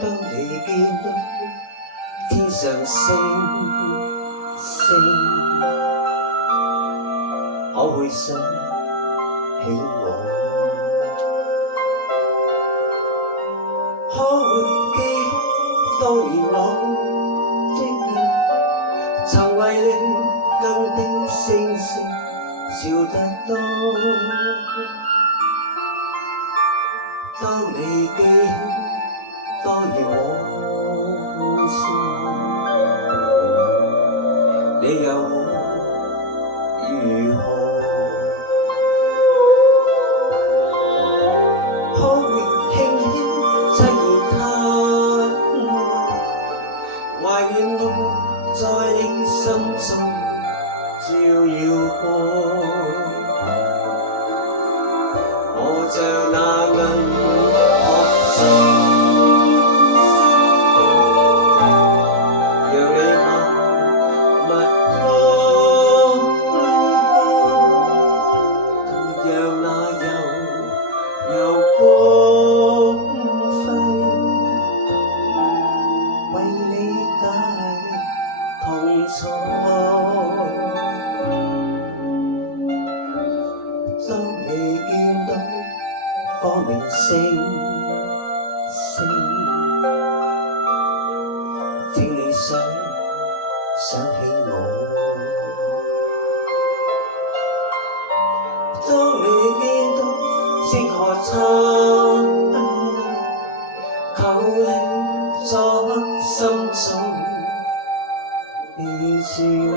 當你見到天上星星，可會想起我？可會記得當年我經驗，曾為你跟的星星笑得多？當你記起當年我歡笑，你又如何？可會輕輕側耳嘆懷，懷念我在你心中照耀過，我像那銀河星。當你見到光明星星，請你想起我。當你見到星河燦爛，求你在心中記住我。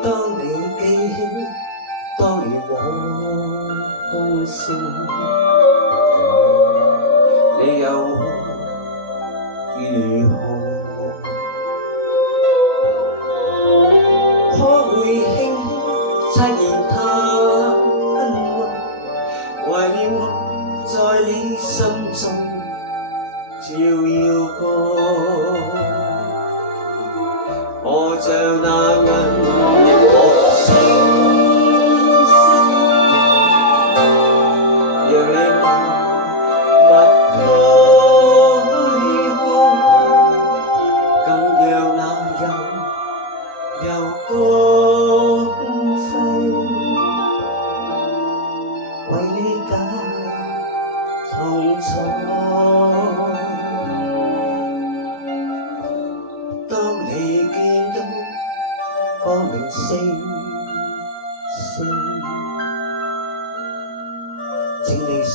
當你記起當年我歡笑，你又如何？可會輕輕側耳嘆懷念我在你心中照耀過，我像那銀河星星，讓你默默開過，更讓那柔光輝為你解痛楚。當你見到光明星星，請你想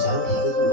起我。